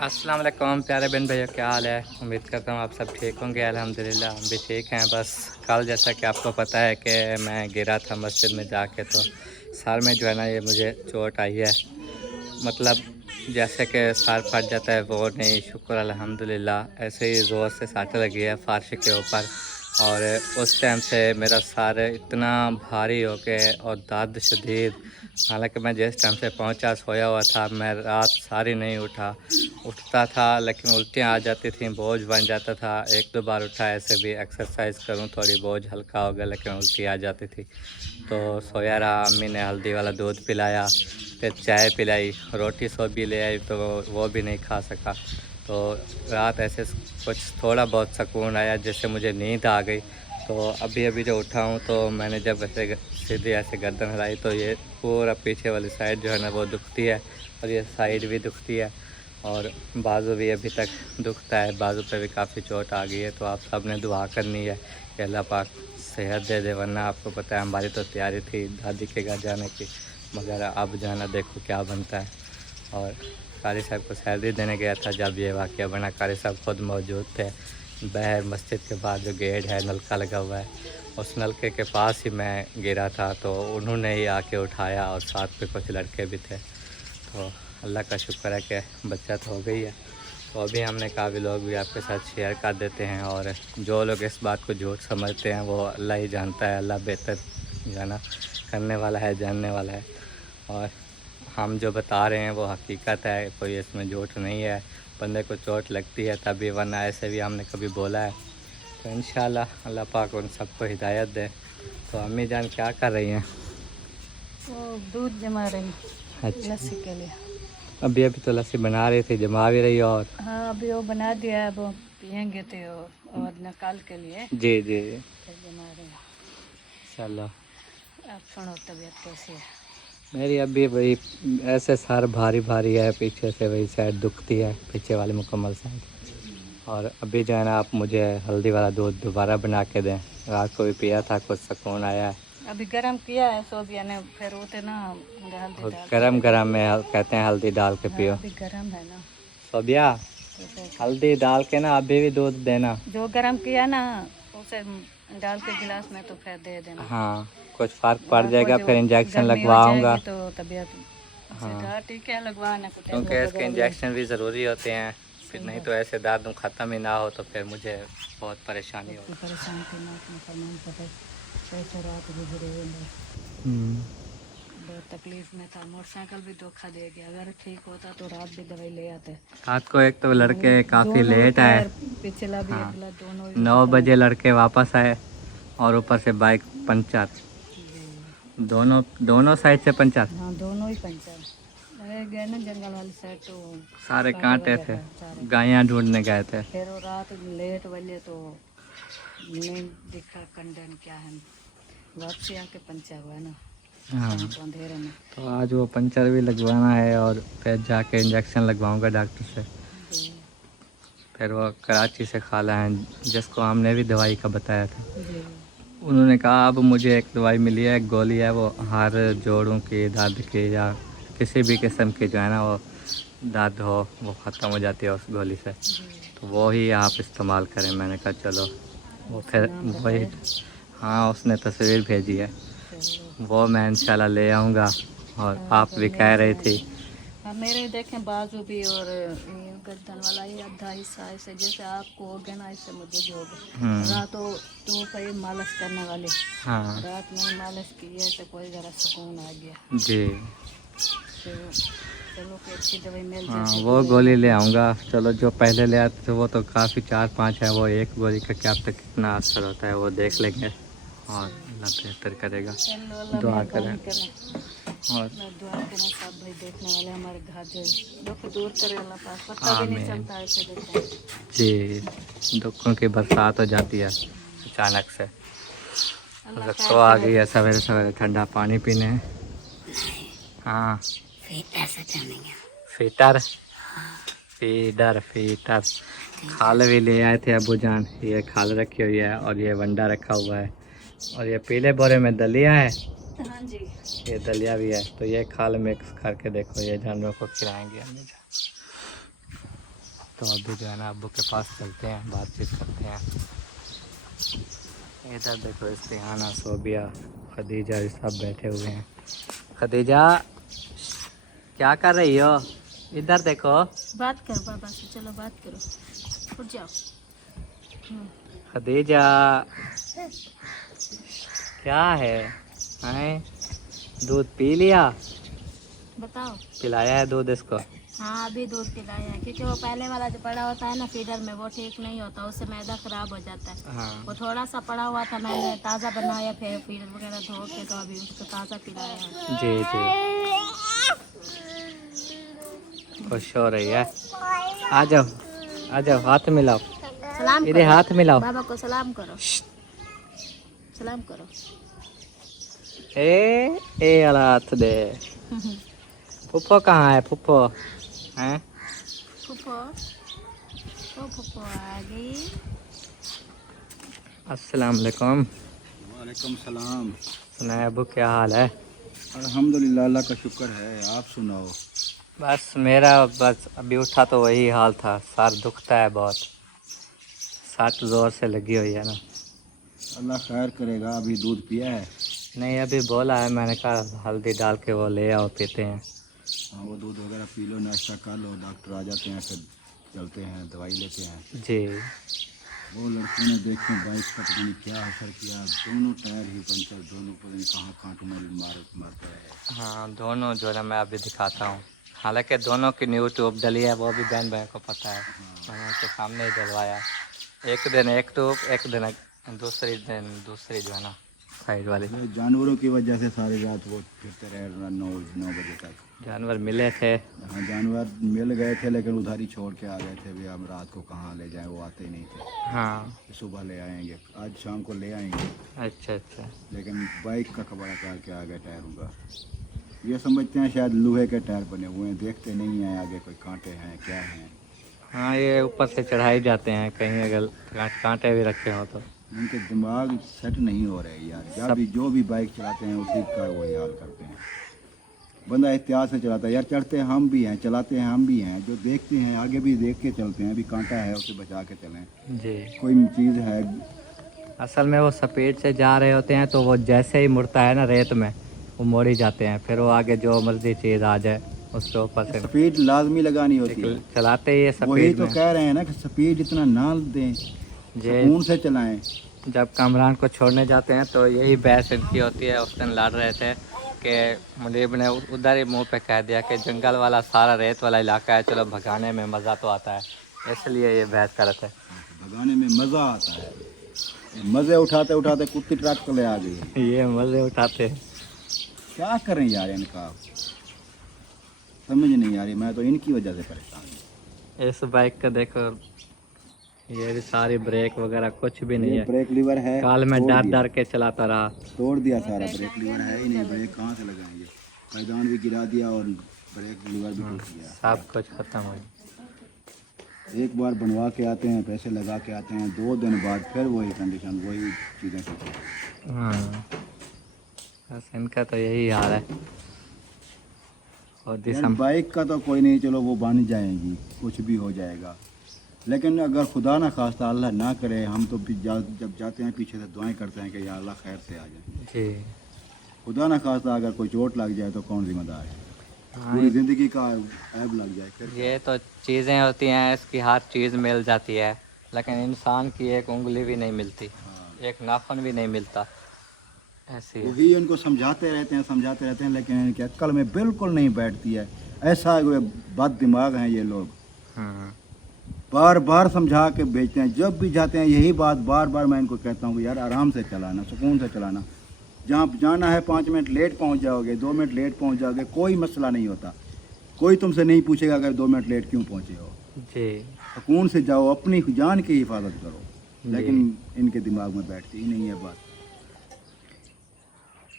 अस्सलाम वालेकुम प्यारे बहन भैया, क्या हाल है। उम्मीद करता हूँ आप सब ठीक होंगे। अल्हम्दुलिल्लाह हम भी ठीक हैं। बस कल जैसा कि आपको पता है कि मैं गिरा था मस्जिद में जाके, तो सर में जो है ना ये मुझे चोट आई है। मतलब जैसे कि सर फट जाता है वो नहीं, शुक्र अल्हम्दुलिल्लाह ऐसे ही ज़ोर से सट लगी है फर्श के ऊपर। और उस टाइम से मेरा सर इतना भारी हो के और दर्द शदीद। हालांकि मैं जिस टाइम से पहुंचा सोया हुआ था, मैं रात सारी नहीं उठता था, लेकिन उल्टियाँ आ जाती थी, बोझ बन जाता था। एक दो बार उठा, ऐसे भी एक्सरसाइज करूं थोड़ी बोझ हल्का हो गया, लेकिन उल्टी आ जाती थी। तो सोया रहा। अम्मी ने हल्दी वाला दूध पिलाया, फिर चाय पिलाई, रोटी सो भी ले आई तो वो भी नहीं खा सका। तो रात ऐसे कुछ थोड़ा बहुत सुकून आया, जैसे मुझे नींद आ गई। तो अभी अभी जो उठा हूँ, तो मैंने जब ऐसे सीधी ऐसे गर्दन हिलाई तो ये पूरा पीछे वाली साइड जो है ना वो दुखती है, और ये साइड भी दुखती है, और बाजू भी अभी तक दुखता है। बाजू पे भी काफ़ी चोट आ गई है। तो आप सब ने दुआ करनी है कि अल्लाह पाक सेहत दे दे, वरना आपको पता है हमारी तो तैयारी थी दादी के घर जाने की, मगर अब जाना देखो क्या बनता है। और कारी साहब को सैलरी देने गया था जब ये वाक़या बना। कारी साहब खुद मौजूद थे। बाहर मस्जिद के बाद जो गेट है, नलका लगा हुआ है, उस नलके के पास ही मैं गिरा था। तो उन्होंने ही आके उठाया, और साथ में कुछ लड़के भी थे। तो अल्लाह का शुक्र है कि बचत हो गई है। तो अभी हमने कहा भी लोग भी आपके साथ शेयर कर देते हैं। और जो लोग इस बात को झूठ समझते हैं वो अल्लाह ही जानता है, अल्लाह बेहतर जाना करने वाला है, जानने वाला है। और हम जो बता रहे हैं वो हकीकत है, कोई इसमें झूठ नहीं है। बंदे को चोट लगती है तभी, वरना ऐसे भी हमने कभी बोला है। तो इंशाल्लाह अल्लाह पाक उन सबको हिदायत दे। तो अम्मी जान क्या कर रही हैं? वो दूध जमा रही अच्छा, लस्सी के लिए। अभी अभी तो लस्सी बना रही थी, जमा भी रही। और हाँ, अभी वो बना दिया है, वो पियेंगे तो और निकाल के लिए जी जी जी, फिर जमा रही। चलो। आप सुनो, तबीयत कैसी है? मेरी अभी वही ऐसे सर भारी भारी है, पीछे से वही साइड दुखती है, पीछे वाली मुकम्मल साइड। और अभी जो है ना आप मुझे हल्दी वाला दूध दोबारा बना के दें। रात को भी पिया था, कुछ सुकून आया है। अभी गरम किया है सोबिया ने, फिर होते ना हल्दी और डाल के गरम दे गरम देंगे। में कहते हैं हल्दी डाल के हाँ, पियो। अभी गरम है ना, सोबिया, तो फिर हल्दी डाल के ना अभी भी दूध देना। जो गरम किया ना उसे डाल के गिलास में, तो फिर दे देना। हाँ, कुछ फ़र्क पड़ रात को जाएगा, जो फिर इंजेक्शन गर्मी हो लगवाऊँगा। जाएगी तो तबीयत से हाँ, कहा ठीक है लगवाना, को क्योंकि टैबलेट इसके वगैरह ले। इंजेक्शन भी ज़रूरी होते हैं। फिर सही नहीं बात। तो ऐसे दर्द ख़त्म ही ना हो तो फिर मुझे बहुत परेशानी सबको होगी। परेशान करना अपना फरमान पड़े। कैसे रात गुजरे हुए, हम्म। बहुत तकलीफ में था। मोटरसाइकिल भी धोखा दे गया, अगर ठीक होता तो रात भी दवाई ले आते। रात को एक तो लड़के काफ़ी दोनों लेट आए। टायर, पिछला भी हाँ, अगला दोनों ही 9 बजे लड़के वापस आए, और ऊपर से बाइक पंचर। जी। दोनों दोनों साइड से पंचर। हाँ, दोनों ही पंचर। रह गए ना जंगल वाली साइड, तो सारे कांटे कांटे थे, वगैरह सारे। गायें ढूंढने गए थे। फिर वो रात लेट वाले तो नहीं दिखा कंडन क्या है, वापसी आके पंचर हुआ ना हाँ, शाम को अंधेरे में। तो आज वो पंचर भी लगवाना है, और फिर जाके इंजेक्शन लगवाऊंगा डॉक्टर से। जी फिर वो कराची से खाला हैं, जिसको हमने भी दवाई का बताया था। जी। उन्होंने कहा अब मुझे एक दवाई मिली है, एक गोली है, वो हर जोड़ों की दर्द की या किसी भी किस्म की जो है ना वो दर्द हो वो ख़त्म हो जाती है उस गोली से। जी, तो वो ही आप इस्तेमाल करें। मैंने कहा चलो। वो उसका फिर नाम वही, बताया। हाँ उसने तस्वीर भेजी है, चलो। वो मैं इंशाल्लाह ले आऊँगा। और हाँ, आप फिर भी मिल कह रही थी। जाएंगे। हाँ, मेरे देखें बाजू भी, और ये गर्दन वाला ये आधा हिस्सा ऐसे जैसे आपको हो गया ना, ऐसे मुझे भी हो गया। रातों तो पे मालिश करने वाली, हाँ रात में मालिश की है तो कोई ज़रा सुकून आ गया। जी, तो चलो कि अच्छी दवाई मिल हाँ जाती वो पूरे गोली ले इलाके में। आऊँगा। चलो जो पहले ले आते थे वो तो काफ़ी 4-5 है, वो एक गोली का क्या पता कितना असर होता है वो देख लेंगे। और अल्लाह बेहतर करेगा, चलो, अल्लाह दुआ करें। मेहरबानी करें। और मैं दुआ करें सब भाई देखने वाले हमारे घर जो दुख दूर करे अल्लाह पाक, पता भी नहीं आमीन। चलता ऐसे देखो। जी, दुखों की बरसात हो जाती है अचानक से। अल्लाह रखो खैर आ करे। गई है सवेरे सवेरे ठंडा पानी पीने। हाँ, फीता से चलेंगे। Fitter feeder fitter. खाल भी ले आए थे अबू जान, ये खाल रखी हुई है, और ये वंडा रखा हुआ है, और ये पीले बोरे में दलिया है। हाँ जी। ये दलिया भी है, तो ये खाल मिक्स करके देखो, ये जानवरों को खिलाएंगे हमें। तो अभी जो है ना अब्बू के पास चलते हैं, बातचीत करते हैं। इधर देखो इस्तिहाना, सोबिया, खदीजा ये सब बैठे हुए हैं। खदीजा क्या कर रही हो? इधर देखो। बात करो पापा से, चलो बात करो, उठ जाओ। खदीजा क्या है? दूध पी लिया? बताओ। पिलाया है दूध इसको? हाँ अभी दूध पिलाया है, क्योंकि वो पहले वाला जो पड़ा होता है ना फीडर में, वो ठीक नहीं होता, उससे मैदा खराब हो जाता है। हाँ वो थोड़ा सा पड़ा हुआ था, मैंने ताज़ा बनाया, फिर फीडर वगैरह धो के तो अभी उसको ताज़ा पिलाया है। जी जी, खुश हो रही है। आ जाओ आ जाओ, हाथ मिलाओ, सलाम इधर करो, हाथ मिलाओ। बाबा को सलाम करो, सलाम करो। ए वाला हाथ दे। फुप्पो कहाँ है? फुप्पो हैं? फुफो, ओ फुफो आ गई। अस्सलाम वालेकुम। वालेकुम सलाम। सुनाए अबू, क्या हाल है? अल्हम्दुलिल्लाह, अल्लाह का शुक्र है। आप सुनाओ। बस मेरा बस अभी उठा तो वही हाल था, सर दुखता है बहुत, सट ज़ोर से लगी हुई है ना। अल्लाह खैर करेगा। अभी दूध पिया है? नहीं अभी बोला है, मैंने कहा हल्दी डाल के वो ले आओ, पीते हैं। हाँ, वो दूध वगैरह पी लो, नाश्ता कर लो, डॉक्टर आ जाते हैं, फिर चलते हैं, दवाई लेते हैं। जी। वो लड़कों ने देखें बाइक का पता नहीं क्या असर किया, दोनों टायर ही पंचर, दोनों पता नहीं कहाँ कांटों में मारते हैं। हाँ दोनों जो है मैं अभी दिखाता हूँ, हालांकि दोनों की यूट्यूब डली है, वो भी बहन बहन को पता है, मैंने उनके सामने ही डलवाया। एक दिन एक ट्यूब, एक दिन दूसरी जो है ना साइड वाली। ये जानवरों की वजह से सारी रात वो फिरते रहे 9 बजे तक। जानवर मिले थे? हाँ जानवर मिल गए थे, लेकिन उधर ही छोड़ के आ गए थे। भी हम रात को कहाँ ले जाएं, वो आते ही नहीं थे। हाँ सुबह ले आएंगे, आज शाम को ले आएंगे। अच्छा अच्छा। लेकिन बाइक का कपड़ा करके आ गए टायरों का। ये समझते हैं शायद लोहे के टायर बने हुए हैं, देखते नहीं हैं आगे कोई कांटे हैं क्या हैं। हाँ ये ऊपर से चढ़ाई जाते हैं, कहीं अगर कांटे भी रखे हो तो। उनके दिमाग सेट नहीं हो रहे यार, जो भी बाइक चलाते हैं उसी का वही हाल करते हैं। बंदा एहतियात से चलाता है यार, चढ़ते हैं हम भी हैं, चलाते हैं हम भी हैं, जो देखते हैं आगे भी देख के चलते हैं, अभी कांटा है उसे बचा के चलें। जी। कोई चीज़ है। असल में वो स्पीड से जा रहे होते हैं, तो वो जैसे ही मुड़ता है ना रेत में, वो मोड़ ही जाते हैं, फिर वो आगे जो मर्जी चीज़ आ जाए उसके ऊपर से स्पीड लाजमी लगानी होती है, चलाते ही है वही स्पीड तो में। कह रहे हैं ना कि स्पीड इतना ना दें, जी। सुकून से चलाएं। जब कामरान को छोड़ने जाते हैं तो यही बहस इनकी होती है। उस दिन लड़ रहे थे कि मुनीब ने उधर ही मुंह पे कह दिया कि जंगल वाला सारा रेत वाला इलाका है, चलो भगाने में मज़ा तो आता है, इसलिए ये बहस कर रहे थे। भगाने में मज़ा आता है, मज़े उठाते उठाते कुत्ती ट्रक तले आ गई। ये मज़े उठाते हैं। क्या करें यार, इनका समझ नहीं आ रही। मैं तो इनकी वजह से परेशान हूँ। इस बाइक का देखो, ये भी सारी ब्रेक वगैरह कुछ भी नहीं ये है। ब्रेक लीवर है, कल मैं तोड़ डर दिया। डर के चलाता रहा, तोड़ दिया सारा। ब्रेक लीवर है ही नहीं, ब्रेक कहाँ से लगाएंगे। पैदान भी गिरा दिया और ब्रेक लीवर भी टूट गया, सब कुछ ख़त्म हो गया। एक बार बनवा के आते हैं, पैसे लगा के आते हैं, 2 दिन बाद फिर वही कंडीशन, वही चीज़ें करते हैं। हाँ बस इनका तो यही हाल है। और दिसंबर बाइक का तो कोई नहीं, चलो वो बन जाएगी, कुछ भी हो जाएगा। लेकिन अगर खुदा ना खास्ता अल्लाह ना करे, हम तो जब जाते हैं पीछे से दुआएं करते हैं कि या अल्लाह खैर से आ जाए। जी। खुदा ना खास्ता अगर कोई चोट लग जाए तो कौन जिम्मेदार है। हाँ पूरी ज़िंदगी का ऐब लग जाए फिर। ये तो चीज़ें होती हैं, इसकी हर चीज़ मिल जाती है, लेकिन इंसान की एक उंगली भी नहीं मिलती, एक नाखून भी नहीं मिलता। ऐसी वही उनको समझाते रहते हैं, लेकिन इनकी अक्ल में बिल्कुल नहीं बैठती है। ऐसा बद दिमाग हैं ये लोग, बार बार समझा के भेजते हैं। जब भी जाते हैं यही बात बार बार मैं इनको कहता हूँ कि यार आराम से चलाना, सुकून से चलाना। जहाँ जाना है 5 मिनट लेट पहुँच जाओगे, 2 मिनट लेट पहुँच जाओगे, कोई मसला नहीं होता। कोई तुमसे नहीं पूछेगा कि 2 मिनट लेट क्यों पहुँचे हो। जी। सुकून से जाओ, अपनी जान की हिफाजत करो। लेकिन इनके दिमाग में बैठती ही नहीं है बात।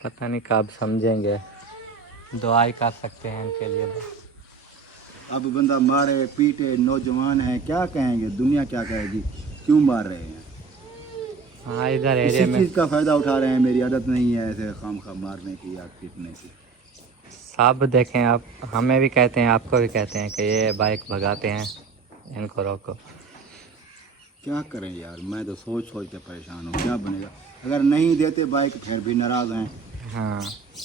पता नहीं कब समझेंगे, दुआ ही कर सकते हैं इनके लिए बस। अब बंदा मारे पीटे, नौजवान है, क्या कहेंगे, दुनिया क्या कहेगी, क्यों मार रहे हैं। हाँ इधर इसी एरिया में चीज़ का फ़ायदा उठा रहे हैं। मेरी आदत नहीं है ऐसे खामखा मारने की या पीटने की। सब देखें आप, हमें भी कहते हैं, आपको भी कहते हैं कि ये बाइक भगाते हैं, इनको रोको। क्या करें यार, मैं तो सोच सोच के परेशान हूँ, क्या बनेगा। अगर नहीं देते बाइक फिर भी नाराज़ हैं। हाँ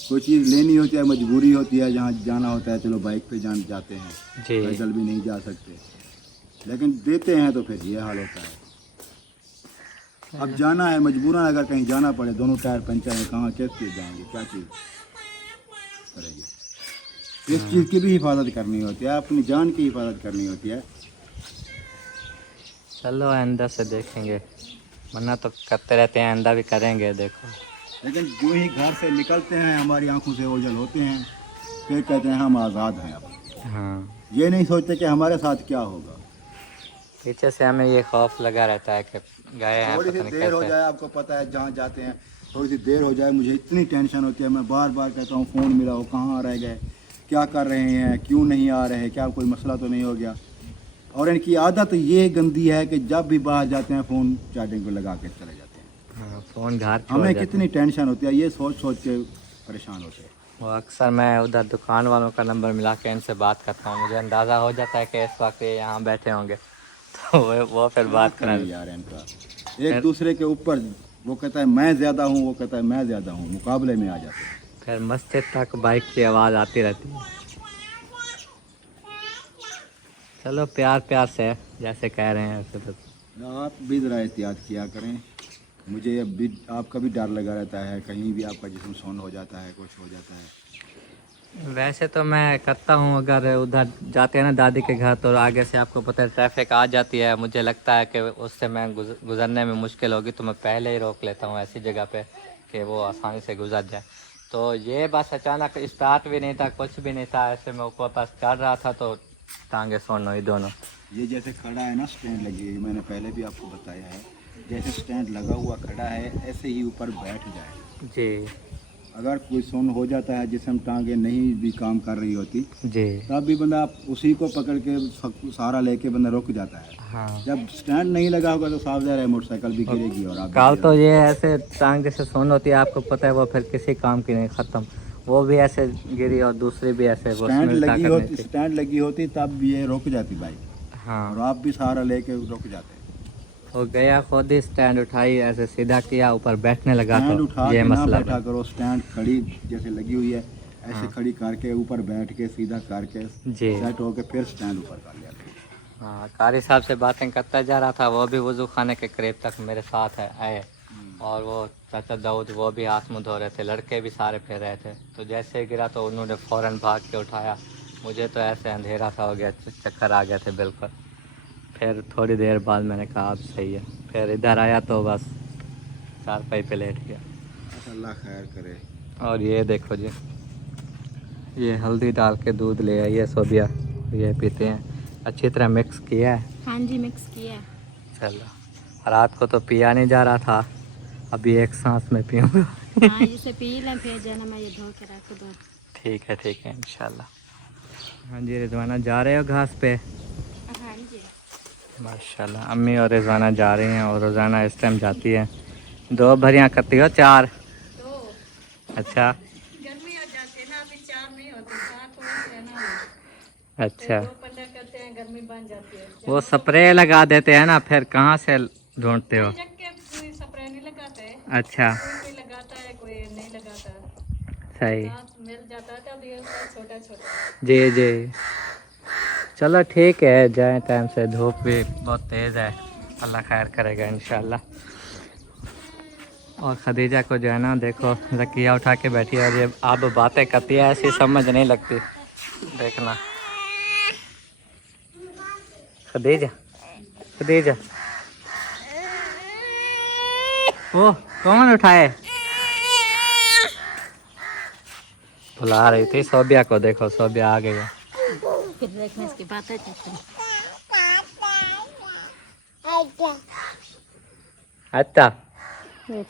कोई चीज़ लेनी होती है, मजबूरी होती है, जहाँ जाना होता है चलो बाइक पे जाते हैं, जी। पैदल भी नहीं जा सकते, लेकिन देते हैं तो फिर ये हाल होता है। अब जाना है मजबूरन, अगर कहीं जाना पड़े, दोनों टायर पंचर है, कहाँ किस चीज़ जाएंगे, क्या चीज़ करेंगे। इस चीज़ की भी हिफाजत करनी होती है, अपनी जान की हिफाजत करनी होती है। चलो आइंदा से देखेंगे, वरना तो करते रहते हैं, आइंदा भी करेंगे। देखो लेकिन जो ही घर से निकलते हैं हमारी आंखों से ओझल होते हैं, फिर कहते हैं हम आज़ाद हैं अब। हाँ, ये नहीं सोचते कि हमारे साथ क्या होगा। पीछे से हमें ये खौफ लगा रहता है कि गए हैं थोड़ी पता सी नहीं देर हो कैसे। जाए, आपको पता है जहाँ जाते हैं थोड़ी सी देर हो जाए, मुझे इतनी टेंशन होती है, मैं बार बार कहता हूँ फ़ोन मिलाओ, कहाँ रह गए, क्या कर रहे हैं, क्यों नहीं आ रहे, क्या कोई मसला तो नहीं हो गया। और इनकी आदत ये गंदी है कि जब भी बाहर जाते हैं फ़ोन चार्जिंग पर लगा के चले जाते हैं। हाँ, फ़ोन घर छोड़ हमें जाते हैं। कितनी टेंशन होती है, ये सोच सोच के परेशान होते हैं। वो अक्सर मैं उधर दुकान वालों का नंबर मिला के इनसे बात करता हूँ, मुझे अंदाज़ा हो जाता है कि इस वक्त ये यहाँ बैठे होंगे, तो वो फिर बात करें करें। यार इनका एक दूसरे के ऊपर, वो कहता है मैं ज़्यादा हूँ, वो कहता है मैं ज़्यादा हूँ, मुकाबले में आ जाते हैं। फिर मस्जिद तक बाइक की आवाज़ आती रहती है। चलो प्यार प्यार से जैसे कह रहे हैं वैसे तो। आप भी ज़रा एहतियात किया करें, मुझे अब भी आपका भी डर लगा रहता है, कहीं भी आपका जिस्म सुन्न हो जाता है, कुछ हो जाता है। वैसे तो मैं करता हूँ, अगर उधर जाते हैं ना दादी के घर, तो आगे से आपको पता है ट्रैफिक आ जाती है, मुझे लगता है कि उससे मैं गुज़रने में मुश्किल होगी, तो मैं पहले ही रोक लेता हूँ ऐसी जगह पे कि वो आसानी से गुजर जाए। तो ये बस अचानक स्टार्ट भी नहीं था, कुछ भी नहीं था, ऐसे मैं ऊपर पास चढ़ रहा था तो टांगे सुन्न हुई दोनों। ये जैसे खड़ा है ना, स्टैंड लगी हुई, मैंने पहले भी आपको बताया है, जैसे स्टैंड लगा हुआ खड़ा है ऐसे ही ऊपर बैठ जाए। जी अगर कोई सुन्न हो जाता है, जिसम टांगे नहीं भी काम कर रही होती, जी। तब भी बंदा उसी को पकड़ के सहारा लेके बंदा रुक जाता है। हाँ, जब स्टैंड नहीं लगा होगा तो साफ ज़ाहिर है मोटरसाइकिल भी गिरेगी और आप भी कल तो गिरोगे। ये ऐसे टांग जैसे सुन्न होती है, आपको पता है, वो फिर किसी काम की नहीं, ख़त्म। वो भी ऐसे गिरी और दूसरी भी ऐसे, वो स्टैंड उसमें लगी ताकत होती, नहीं थी। स्टैंड लगी होती तब ये रुक जाती बाइक, और हाँ, आप भी सहारा लेके रुक जाते। वो गया खुद ही स्टैंड उठाई, ऐसे सीधा किया, ऊपर बैठने लगा, स्टैंड तो उठा ये के ना मसला बैठा बना। करो, स्टैंड खड़ी जैसे लगी हुई है ऐसे हाँ। खड़ी करके ऊपर बैठ के सीधा करके जी। सेट होके फिर स्टैंड ऊपर कर लिया। हाँ, कारी साहब से बातें करता जा रहा था, वो भी वज़ू खाने के करीब तक मेरे साथ है आए, और वो चाचा दाऊद वो भी हाथ मुँह धो रहे थे, लड़के भी सारे फिर रहे थे। तो जैसे ही गिरा तो उन्होंने फ़ौरन भाग के उठाया, मुझे तो ऐसे अंधेरा सा हो गया, चक्कर आ गए थे बिल्कुल। फिर थोड़ी देर बाद मैंने कहा अब सही है, फिर इधर आया तो बस चारपाई पे लेट गया। अल्लाह खैर करे। और ये देखो जी, ये हल्दी डाल के दूध ले आई है सोबिया, ये पीते हैं, अच्छी तरह मिक्स किया है। हाँ जी, मिक्स किया है। चलो, रात को तो पिया नहीं जा रहा था, अभी एक सांस में पीऊँगा। हाँ, इसे पी लें फिर जो है ना मैं ये धो के रख दूँ। ठीक है इंशाल्लाह। हाँ जी, रिजवाना जा रहे हो घास पे? हाँ जी। माशाल्लाह, अम्मी और रिजवाना जा रही हैं, और रोज़ाना इस टाइम जाती है। 2 भरियाँ करती हो 4? तो अच्छा गर्मी आ जाती है ना, अभी 4 नहीं होती, 4 थोड़ी सी है ना, अच्छा, 2 करते हैं, गर्मी बन जाती है। वो स्प्रे लगा देते हैं ना, फिर कहाँ से ढूंढते हो? जग के कोई स्प्रे नहीं लगाते, अच्छा कोई लगाता है, कोई नहीं लगाता, सही। घास मिल जाता है तब ये छोटा छोटा। जी जी, चलो ठीक है, जाएं टाइम से, धूप भी बहुत तेज़ है, अल्लाह खैर करेगा इंशाल्लाह। और खदीजा को जो है ना देखो, रकिया उठा के बैठी है, और ये आप बातें करती है ऐसी समझ नहीं लगती, देखना। खदीजा ओ कौन उठाए? बुला रही थी सोबिया को, देखो सोबिया आ गई है। फिर देखने इसकी बातें करते हैं। अच्छा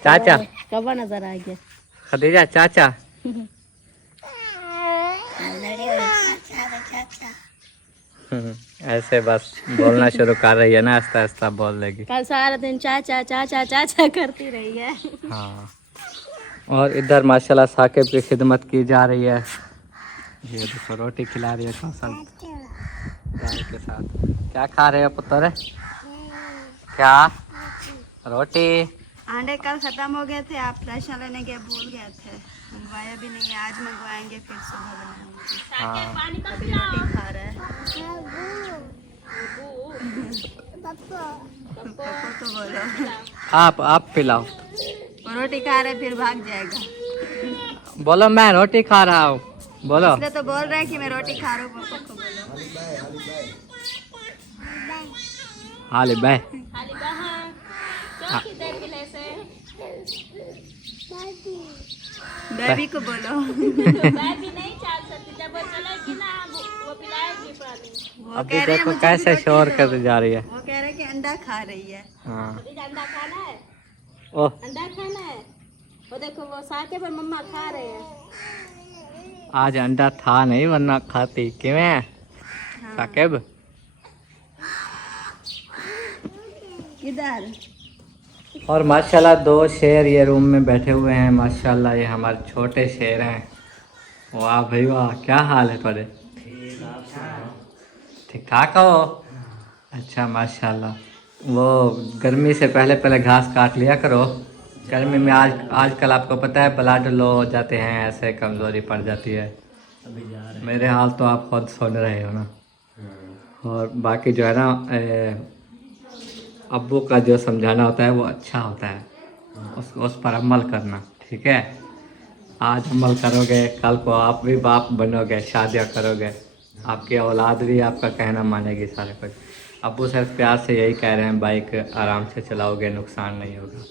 चाचा, कब नजर आ गया? खदीजा चाचा। ऐसे बस बोलना शुरू कर रही है ना, आस्ता आस्ता बोल लेगी। कल सारा दिन चाचा चाचा चाचा करती रही है। हाँ, और इधर माशाल्लाह साकिब की खिदमत की जा रही है, ये देखो रोटी खिला रही है कौशल। दाल के साथ। क्या खा रहे हो पुत्र? क्या? रोटी। अंडे कल खत्म हो गए थे, आप राशन लेने के भूल गए थे, मंगवाया भी नहीं, आज मंगवाएंगे फिर सुबह बनाएंगे। हाँ अभी रोटी खा रहे हैं। पप्पू तो बोलो। आप पिलाओ। वो रोटी खा रहे फिर भाग जाएगा। बोलो मैं रोटी खा रहा हूँ, बोलो। इसलिए तो बोल रहे हैं कि मैं रोटी खा रहा हूँ, पप्पा को बोलो। हाली बाय। बेबी को बोलो। वो अभी कह रहे हैं देखो मुझे कैसे रोटी शोर दो। कर जा रही है। वो कह रहे हैं कि अंडा खा रही है। हाँ अंडा खाना है, ओह अंडा खाना है। वो देखो वो साके पर मम्मा खा रहे हैं। आज अंडा था नहीं वरना खाती किवें साकिब। किधर? और माशाल्लाह 2 शेर ये रूम में बैठे हुए हैं। माशाल्लाह ये हमारे छोटे शेर हैं। वाह भाई वाह, क्या हाल है तुम्हारे? ठीक ठाक हो? अच्छा माशाल्लाह। वो गर्मी से पहले पहले घास काट लिया करो। गर्मी में आजकल आपको पता है ब्लड लो हो जाते हैं, ऐसे कमज़ोरी पड़ जाती है। मेरे हाल तो आप खुद सुन रहे हो ना। और बाकी जो है ना अब्बू का जो समझाना होता है वो अच्छा होता है, उस पर अमल करना, ठीक है? आज अमल करोगे कल को आप भी बाप बनोगे, शादियाँ करोगे, आपकी औलाद भी आपका कहना मानेगी सारे कुछ। अब्बू सिर्फ प्यार से यही कह रहे हैं बाइक आराम से चलाओगे, नुकसान नहीं होगा,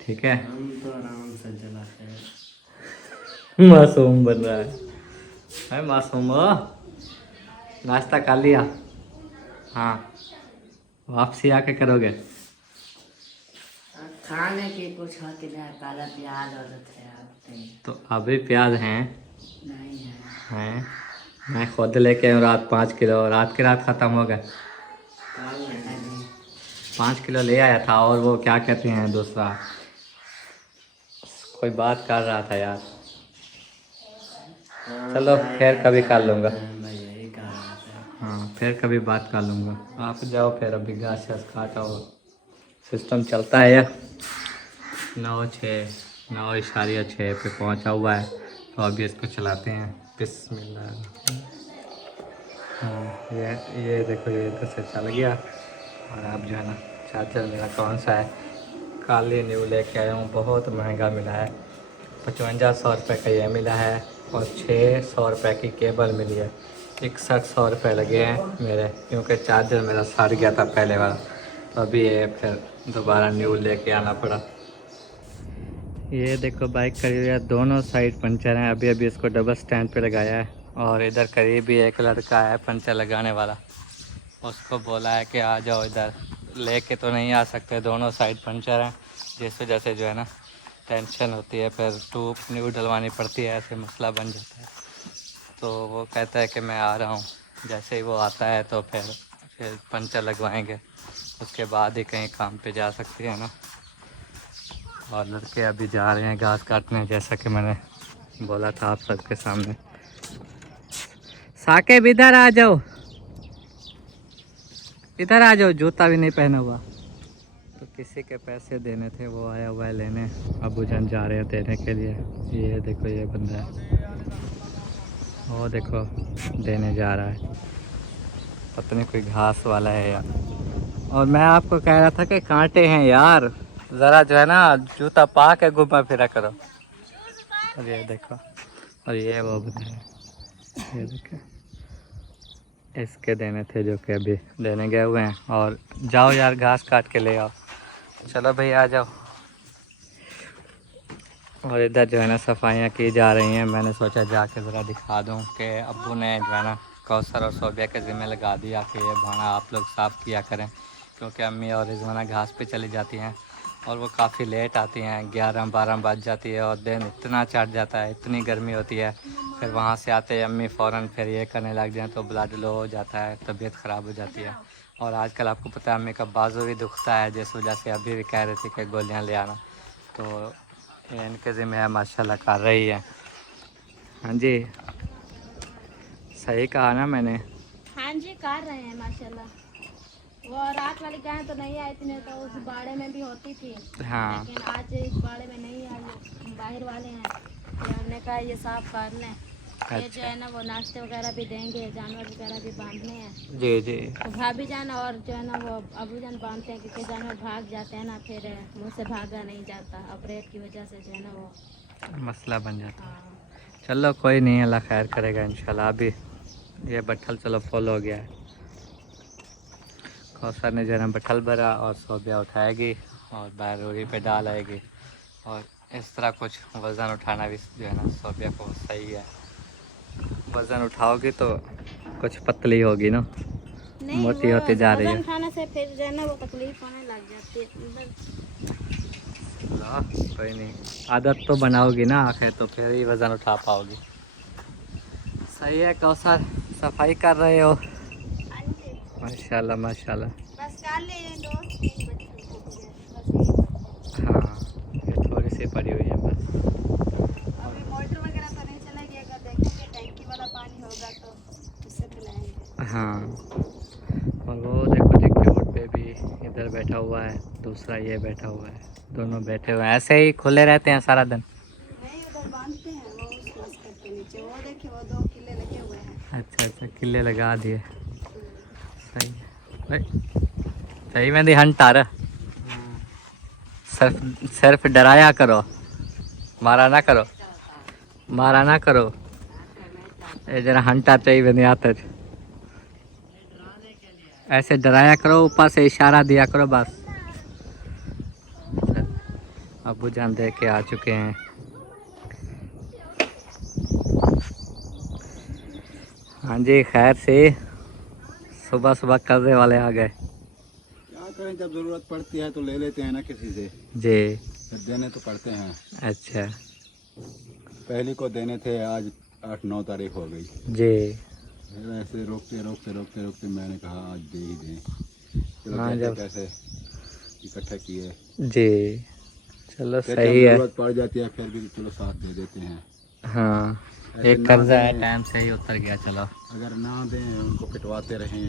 ठीक है? हम तो आराम से चलाते हैं। मासूम बन रहा है मासूम हो? नाश्ता कर लिया? हाँ, वापसी आके करोगे? खाने की कुछ होती नहीं, काला प्याज और थे नहीं। तो अभी प्याज हैं? नहीं है। हैं? मैं खुद लेके आऊँ रात 5 किलो, रात के रात ख़त्म हो गए। कल नहीं। 5 किलो ले आया था। और वो क्या कहते हैं दूसरा, कोई बात कर रहा था यार, चलो फिर कभी कर लूँगा। मैं यही कह रहा था। हाँ फिर कभी बात कर लूँगा। आप जाओ फिर, अभी घास शास काटा हो, सिस्टम चलता है यार। 9:06 पे पहुंचा हुआ है, तो अभी इसको चलाते हैं। बिस्मिल्लाह। हाँ ये देखो, ये इधर से चल गया। और आप जो है ना, चार्जर मेरा कौन सा है, काली न्यू लेके आया हूँ, बहुत महंगा मिला है। 5500 रुपये का ये मिला है, और 600 रुपये की केबल मिली है। 6100 रुपये लगे हैं मेरे, क्योंकि चार्जर मेरा सड़ गया था पहले वाला, तो अभी ये फिर दोबारा न्यू लेके आना पड़ा। ये देखो बाइक करीब है, दोनों साइड पंचर हैं। अभी अभी इसको डबल स्टैंड पे लगाया है। और इधर करीब ही एक लड़का है पंचर लगाने वाला, उसको बोला है कि आ जाओ इधर, लेके तो नहीं आ सकते, दोनों साइड पंचर हैं, जिस वजह से जो है ना टेंशन होती है, फिर ट्यूब न्यू डलवानी पड़ती है, ऐसे मसला बन जाता है। तो वो कहता है कि मैं आ रहा हूँ, जैसे ही वो आता है तो फिर पंचर लगवाएंगे, उसके बाद ही कहीं काम पे जा सकते हैं ना। और लड़के अभी जा रहे हैं घास काटने, जैसा कि मैंने बोला था आप सबके सामने। साकिब इधर आ जाओ, इधर आ जाओ, जूता भी नहीं पहना हुआ। तो किसी के पैसे देने थे, वो आया हुआ है लेने, अबू जान जा रहे हैं देने के लिए। ये देखो ये बंदा है, वो देखो देने जा रहा है, पता नहीं कोई घास वाला है यार। और मैं आपको कह रहा था कि कांटे हैं यार, ज़रा जो है ना जूता पा के घुमा फिरा करो। और ये देखो, और ये वो बंदा है, ये देखो, इसके देने थे जो कि अभी लेने गए हुए हैं। और जाओ यार घास काट के ले आओ, चलो भाई आ जाओ। और इधर जो है ना सफाइयाँ की जा रही हैं, मैंने सोचा जाके ज़रा दिखा दूँ कि अब्बू ने जो है ना कौसर और सोबिया के ज़िम्मे लगा दिया कि ये भाना आप लोग साफ़ किया करें, क्योंकि अम्मी और रिजवाना घास पे चली जाती हैं और वो काफ़ी लेट आती हैं, 11-12 बज जाती है, और दिन इतना चढ़ जाता है, इतनी गर्मी होती है। फिर वहाँ से आते अम्मी फ़ौरन फिर ये करने लग जाएँ तो ब्लड लो हो जाता है, तबीयत ख़राब हो जाती है। और आजकल आपको पता है अम्मी का बाजू भी दुखता है, जिस वजह से अभी भी कह रही थी कि गोलियाँ ले आना, तो ये इनके ज़िम्मे है, माशाल्लाह कर रही है। हाँ जी सही कहा ना मैंने। हाँ जी कर रहे हैं माशाल्लाह। वो रात वाली गाय तो नहीं आई थी, नहीं तो उस बाड़े में भी होती थी। हाँ लेकिन आज इस बाड़े में नहीं आई, बाहर वाले हैं तो हमने कहा ये साफ कर लें। ये जो है ना वो नाश्ते वगैरह भी देंगे, जानवर वगैरह भी बांधने हैं। जी जी। तो भाभी जान और जो है ना वो अबू जान बांधते हैं, क्योंकि जानवर भाग जाते हैं ना, फिर मुँह से भागा नहीं जाता। ऑपरेट की वजह से जो है ना वो मसला बन जाता है। हाँ। चलो कोई नहीं, अल्लाह खैर करेगा इंशाल्लाह। अभी ये बट्ठल चलो फुल हो गया है। कौसर ने जो है ना बट्ठल भरा और सोबिया उठाएगी और बाहर रोड़ी पे डाल आएगी। और इस तरह कुछ वज़न उठाना भी जो है ना सोबिया को सही है। वज़न उठाओगी तो कुछ पतली होगी ना, नहीं, मोटी वो होती जा रही वजन है। उठाने से फिर जो है ना वो तकलीफ होने लग जाती है। हाँ, कोई नहीं, आदत तो बनाओगी ना आखिर तो फिर ही वज़न उठा पाओगी। सही है कौसर, सफाई कर रहे हो? माशाल्लाह माशाल्लाह। बस कर ले दोस्त, हाँ ये थोड़ी सी पड़ी हुई है बस। अभी मोटर वगैरह तो नहीं चलेगी, अगर देखेंगे टैंकी वाला पानी होगा तो उससे पिलाएंगे। हाँ और वो देखो जी क्यूट बेबी इधर बैठा हुआ है, दूसरा ये बैठा हुआ है, दोनों बैठे हुए हैं। ऐसे ही खुले रहते हैं सारा दिन? नहीं, उधर बांधते हैं वो उस मस्कट के नीचे। वो देखिए वो 2 किले लगे हुए हैं। अच्छा अच्छा, किले लगा दिए। सही है भाई, सही में दी हंटार। सिर्फ डराया करो, मारा ना करो, मारा ना करो। ये जरा हंटा चाहिए नहीं आते, ऐसे डराया करो, ऊपर से इशारा दिया करो बस। अब्बू जान दे के आ चुके हैं। हाँ जी, खैर से सुबह सुबह कर्जे वाले आ गए। क्या करें, जब ज़रूरत पड़ती है तो ले लेते हैं ना किसी से, जी फिर देने तो पड़ते हैं। अच्छा पहली को देने थे, आज 8-9 तारीख हो गई। जी। फिर ऐसे रोकते रोकते रोकते रोकते मैंने कहा आज दे ही दें। चलो हाँ, कैसे जब कैसे इकट्ठा किए, जी चलो फिर सही जब है। ज़रूरत पड़ जाती है फिर भी चलो साथ दे देते हैं। हाँ ऐसे एक ना कर्जा है, दें, टाइम से ही उतर गया। चलो अगर ना दें उनको पिटवाते रहें,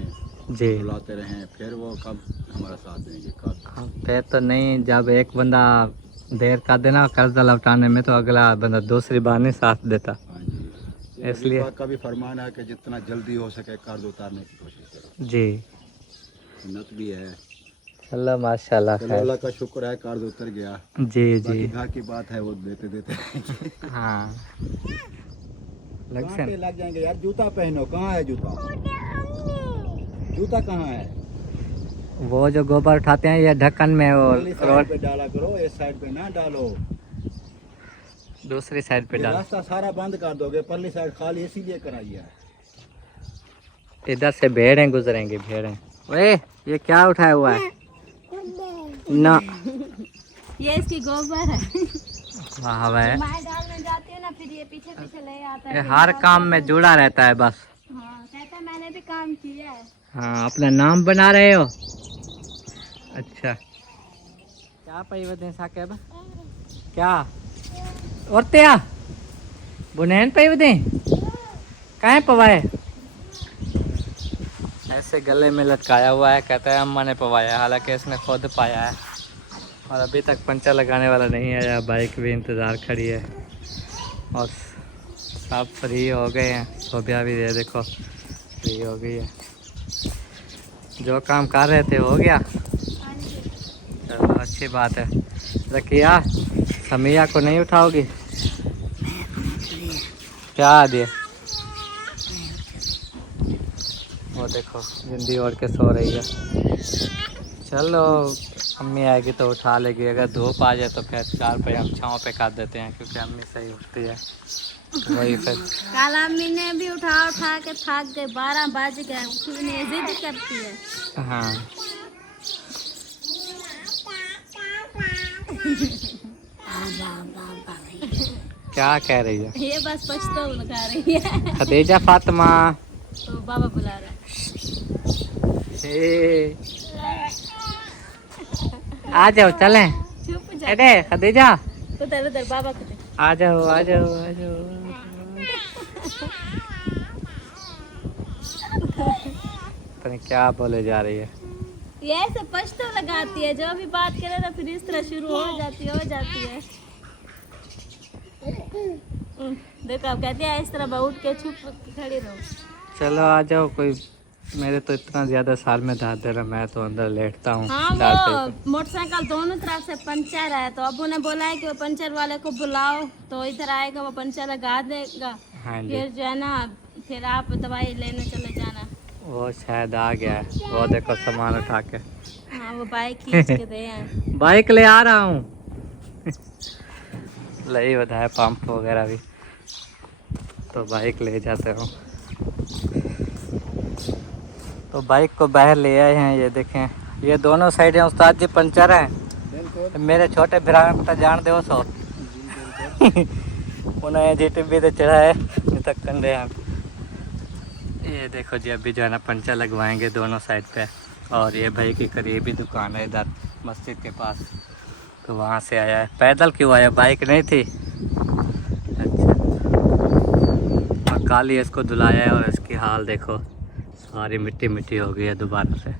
जी। बुलाते रहें, फिर वो कब हमारा साथ देंगे, कब? हाँ, फिर तो नहीं, जब एक बंदा देर कर देना कर्जा लौटाने में तो अगला बंदा दूसरी बार नहीं साथ देता। हाँ जी, इसलिए- इसलिए बात का भी फरमान है कि जितना जल्दी हो सके कर्ज उतारने की कोशिश करो। जी सुन्नत भी है। चलो माशाल्लाह चलो खैर। अल्लाह का शुक्र है कर्ज उतर गया। जी बाकी जी। घर की बात है वो देते देते हाँ लग कहाँ पे लग जाएंगे यार। जूता पहनो, कहाँ है जूता? जूता कहाँ है? वो जो गोबर उठाते हैं ये ढक्कन में, वो पहली साइड पे डाला करो, इस साइड पे ना डालो। दूसरी साइड पे ये डाल। रास्ता सारा बंद कर दोगे, परली साइड खाली इसीलिए कराई है। इधर से भेड़ें गुजरेंगी, भेड़ें। ओए ये क्या उठाया हुआ है ना? ये इसकी गोबर है। वाह वाह, मार डालने जाती है ना, फिर ये पीछे पीछे ले आता ये है। हर काम में जुड़ा रहता है बस। हाँ, कहता है मैंने भी काम किया है। हाँ, अपना नाम बना रहे हो। अच्छा क्या पैवते साकेब, क्या और त्या बुनैन पैवते कहाँ पवाए? ऐसे गले में लटकाया हुआ है, कहता है अम्मा ने पवाया, हालांकि इसने खुद पाया है। और अभी तक पंचर लगाने वाला नहीं आया, बाइक भी इंतज़ार खड़ी है। और सब फ्री हो गए हैं, सोबिया भी दे देखो फ्री हो गई है। जो काम कर रहे थे हो गया, चलो अच्छी बात है। रखिया समिया को नहीं उठाओगी? क्या दिए? वो देखो जिंदी ओढ़ के सो रही है। चलो अम्मी आएगी तो उठा लेगी, अगर धूप आ जाए तो फिर 4 पे हम छाँव पे काट देते हैं, क्योंकि अम्मी सही उठती है तो वही फिर। कल अम्मी ने भी उठा उठा के थक गए, 12 बज गए, उठने जिद करती है। हाँ क्या कह रही है? ये बस पछतो लगा रही है। खदीजा फातिमा, तो बाबा बुला रहा है। ए, आ जाओ चलें। चुप जा। अरे खदीजा उधर उधर बाबा को दे। आ जाओ आ जाओ आ जाओ। पता नहीं क्या बोले जा रही है। ये ऐसे पश्तो लगाती है, जो भी बात करे ना फिर इस तरह शुरू हो जाती है। देखो आप कहते हैं इस तरह उठ के चुप खड़ी रहो। चलो आ जाओ, कोई मेरे तो इतना ज़्यादा साल में दाद दे रहा, मैं तो अंदर लेटता हूँ। हाँ वो मोटरसाइकिल दोनों तरफ से पंचर है, तो अबू ने बोला है कि वो पंचर वाले को बुलाओ, तो इधर आएगा, वो पंचर लगा देगा। हाँ जी, फिर जो है ना, फिर आप दवाई लेने चले जाना। वो शायद आ गया है, वो देखो सामान उठा के। हाँ वो बाइक खींच के दे हैं। बाइक ले आ रहा हूँ। लई बताया पंप वगैरह भी, तो बाइक ले जाते हो। तो बाइक को बाहर ले आए हैं। ये देखें, ये दोनों साइड है उस्ताद जी पंचर हैं। मेरे छोटे भरा को तो जान दो सो उन्हें जीटीबी तो चढ़ा है तक कंधे हैं। ये देखो जी, अभी जो है ना पंचर लगवाएंगे दोनों साइड पे। और ये भाई की करीबी दुकान है इधर मस्जिद के पास, तो वहाँ से आया है। पैदल क्यों आया, बाइक नहीं थी? अच्छा, और काली इसको धुलाया है और इसकी हाल देखो, सारी मिट्टी मिट्टी हो गई है दोबारा से।